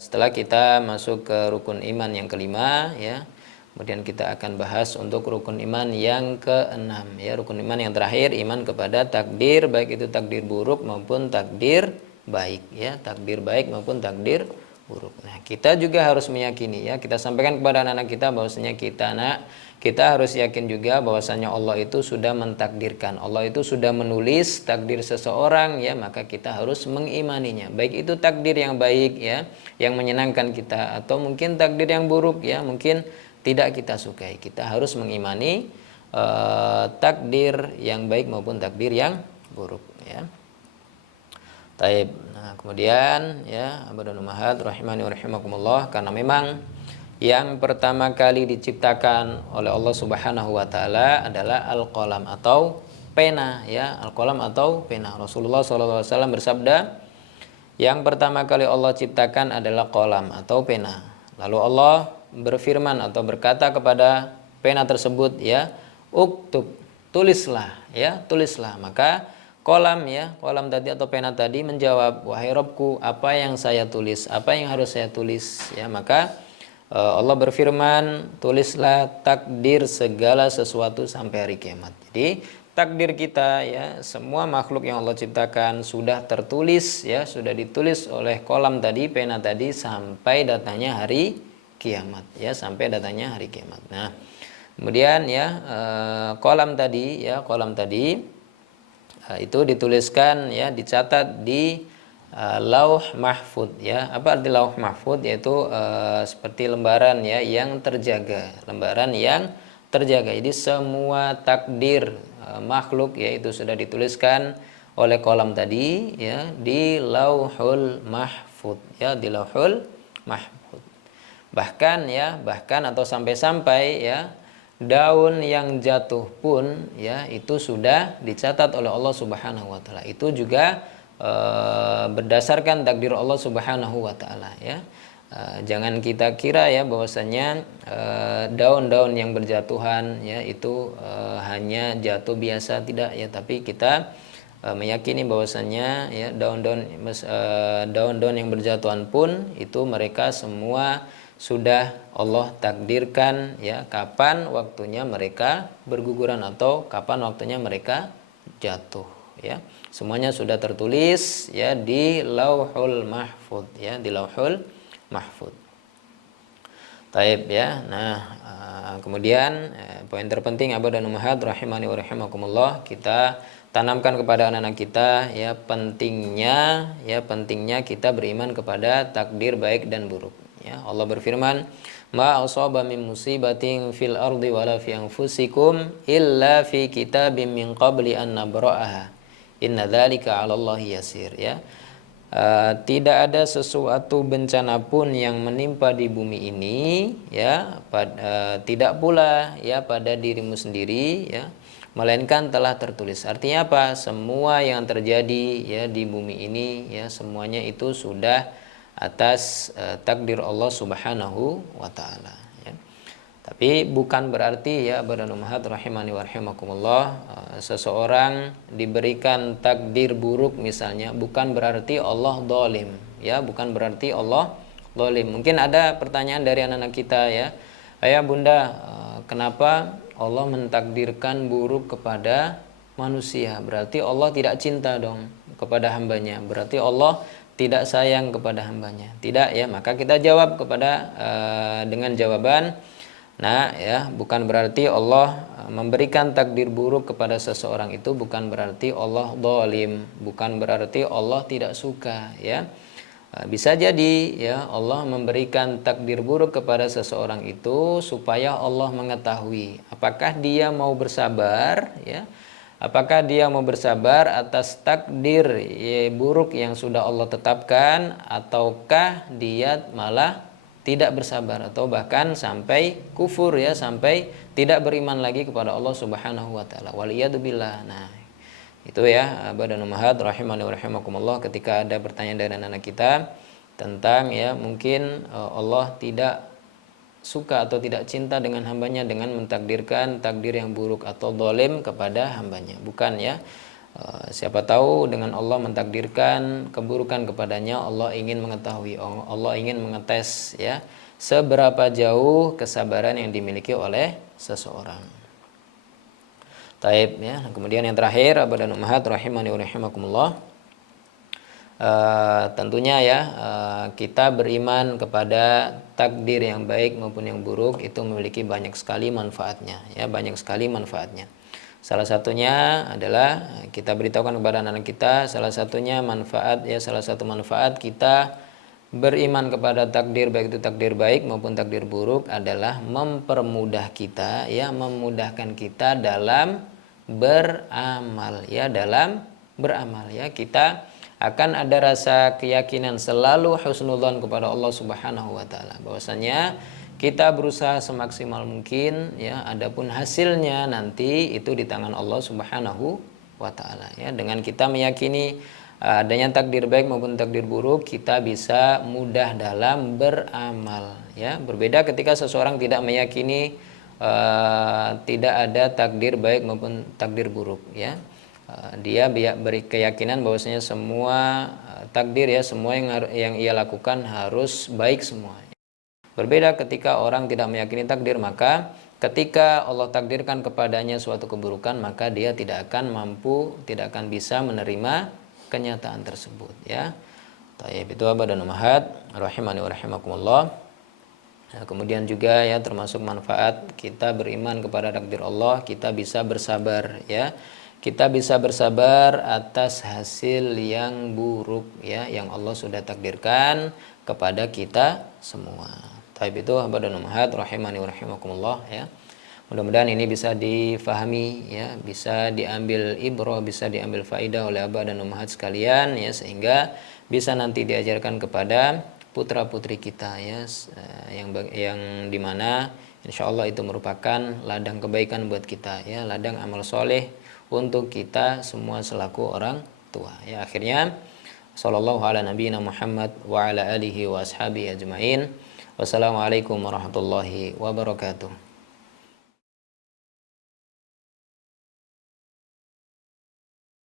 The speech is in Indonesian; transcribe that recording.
Setelah kita masuk ke rukun iman yang kelima, ya, kemudian kita akan bahas untuk rukun iman yang keenam, ya, rukun iman yang terakhir, iman kepada takdir, baik itu takdir buruk maupun takdir baik, ya, takdir baik maupun takdir buruk. Nah, kita juga harus meyakini, ya, kita sampaikan kepada anak-anak kita bahwasanya kita harus yakin juga bahwasanya Allah itu sudah mentakdirkan, Allah itu sudah menulis takdir seseorang, ya, maka kita harus mengimaninya. Baik itu takdir yang baik, ya, yang menyenangkan kita, atau mungkin takdir yang buruk, ya, mungkin tidak kita sukai. Kita harus mengimani takdir yang baik maupun takdir yang buruk, ya. Taib. Nah, kemudian, ya, abadun ummahat rahimani wa rahimakumullah, karena memang yang pertama kali diciptakan oleh Allah Subhanahu wa taala adalah al-qalam atau pena, ya, al-qalam atau pena. Rasulullah SAW bersabda, yang pertama kali Allah ciptakan adalah qalam atau pena. Lalu Allah berfirman atau berkata kepada pena tersebut, ya, uktub, tulislah, ya, tulislah. Maka qalam, ya, qalam tadi atau pena tadi menjawab, wahai Rabbku, apa yang saya tulis, apa yang harus saya tulis, ya. Maka Allah berfirman, tulislah takdir segala sesuatu sampai hari kiamat. Jadi takdir kita, ya, semua makhluk yang Allah ciptakan sudah tertulis, ya, sudah ditulis oleh qalam tadi, pena tadi, sampai datangnya hari kiamat, ya, sampai datangnya hari kiamat. Nah, kemudian, ya, qalam tadi, ya, qalam tadi itu dituliskan, ya, dicatat di lauh mahfud, ya. Apa arti lauh mahfud? Yaitu seperti lembaran, ya, yang terjaga, lembaran yang terjaga. Jadi semua takdir makhluk, ya, itu sudah dituliskan oleh qalam tadi, ya, di lauhul mahfud, ya, di lauhul mahfud. Bahkan, ya, bahkan atau sampai-sampai, ya, daun yang jatuh pun, ya, itu sudah dicatat oleh Allah Subhanahu wa taala. Itu juga berdasarkan takdir Allah Subhanahu wa taala, ya. Jangan kita kira, ya, bahwasanya daun-daun yang berjatuhan, ya, itu hanya jatuh biasa, tidak, ya, tapi kita meyakini bahwasanya, ya, daun-daun yang berjatuhan pun itu mereka semua sudah Allah takdirkan, ya, kapan waktunya mereka berguguran atau kapan waktunya mereka jatuh, ya. Semuanya sudah tertulis, ya, di lauhul mahfud, ya, di lauhul mahfud. Taib, ya. Nah, kemudian poin terpenting abad dan ummahat rahimani wa rahimakumullah, kita tanamkan kepada anak-anak kita, ya, pentingnya kita beriman kepada takdir baik dan buruk, ya. Allah berfirman, ma asaba min musibatin fil ardi wala fi anfusikum illa fi kitabim min qabli an nabra'aha inna dzalika 'alallahi yasir, ya. Tidak ada sesuatu bencana pun yang menimpa di bumi ini, ya, tidak pula, ya, pada dirimu sendiri, ya, melainkan telah tertulis. Artinya apa? Semua yang terjadi, ya, di bumi ini, ya, semuanya itu sudah atas takdir Allah Subhanahu wa taala, ya. Tapi bukan berarti, ya, badan ummahat rahimani wa rahimakumullah, seseorang diberikan takdir buruk misalnya, bukan berarti Allah zalim, ya, bukan berarti Allah zalim. Mungkin ada pertanyaan dari anak-anak kita, ya, ayah bunda, kenapa Allah mentakdirkan buruk kepada manusia? Berarti Allah tidak cinta dong kepada hambanya, berarti Allah tidak sayang kepada hambanya. Tidak, ya. Maka kita jawab kepada dengan jawaban, nah, ya, bukan berarti Allah memberikan takdir buruk kepada seseorang itu bukan berarti Allah zalim, bukan berarti Allah tidak suka, ya. Bisa jadi, ya, Allah memberikan takdir buruk kepada seseorang itu supaya Allah mengetahui apakah dia mau bersabar, ya. Apakah dia mau bersabar atas takdir, ya, buruk yang sudah Allah tetapkan, ataukah dia malah tidak bersabar atau bahkan sampai kufur, ya, sampai tidak beriman lagi kepada Allah Subhanahu wa taala. Waliyadzubillah. Nah, itu, ya, abad dan ummahat rahimani wa rahimakumullah, ketika ada pertanyaan dari anak-anak kita tentang, ya, mungkin Allah tidak suka atau tidak cinta dengan hambanya dengan mentakdirkan takdir yang buruk atau zalim kepada hambanya. Bukan, ya. Siapa tahu dengan Allah mentakdirkan keburukan kepadanya, Allah ingin mengetahui, Allah ingin mengetes ya seberapa jauh kesabaran yang dimiliki oleh seseorang. Taib ya. Kemudian yang terakhir, abad dan ummahat rahimani wa rahimakumullah. Tentunya ya kita beriman kepada takdir yang baik maupun yang buruk itu memiliki banyak sekali manfaatnya ya, banyak sekali manfaatnya. Salah satunya adalah kita beritahukan kepada anak-anak kita, salah satunya manfaat ya, salah satu manfaat kita beriman kepada takdir baik itu takdir baik maupun takdir buruk adalah mempermudah kita ya, memudahkan kita dalam beramal ya, dalam beramal ya. Kita akan ada rasa keyakinan selalu husnudzon kepada Allah Subhanahu wa taala, bahwasanya kita berusaha semaksimal mungkin ya, adapun hasilnya nanti itu di tangan Allah Subhanahu wa taala ya. Dengan kita meyakini adanya takdir baik maupun takdir buruk, kita bisa mudah dalam beramal ya. Berbeda ketika seseorang tidak meyakini tidak ada takdir baik maupun takdir buruk ya. Dia beri keyakinan bahwasanya semua takdir ya, semua yang ia lakukan harus baik semua. Berbeda ketika orang tidak meyakini takdir, maka ketika Allah takdirkan kepadanya suatu keburukan, maka dia tidak akan mampu, tidak akan bisa menerima kenyataan tersebut ya. Taib, itu abad dan ummahat rahimani wa rahimakumullah. Nah, kemudian juga ya termasuk manfaat kita beriman kepada takdir Allah, kita bisa bersabar ya. Kita bisa bersabar atas hasil yang buruk ya, yang Allah sudah takdirkan kepada kita semua. Taib, itu abad dan ummahat rahimani wa rahimakumullah ya. Mudah-mudahan ini bisa difahami ya, bisa diambil ibrah, bisa diambil faidah oleh abad dan ummahat sekalian ya, sehingga bisa nanti diajarkan kepada putra-putri kita ya, yang dimana insyaallah itu merupakan ladang kebaikan buat kita ya, ladang amal soleh untuk kita semua selaku orang tua ya. Akhirnya sallallahu ala nabiyina Muhammad wa ala alihi wa ashabihi ajmain. Wassalamualaikum warahmatullahi wabarakatuh.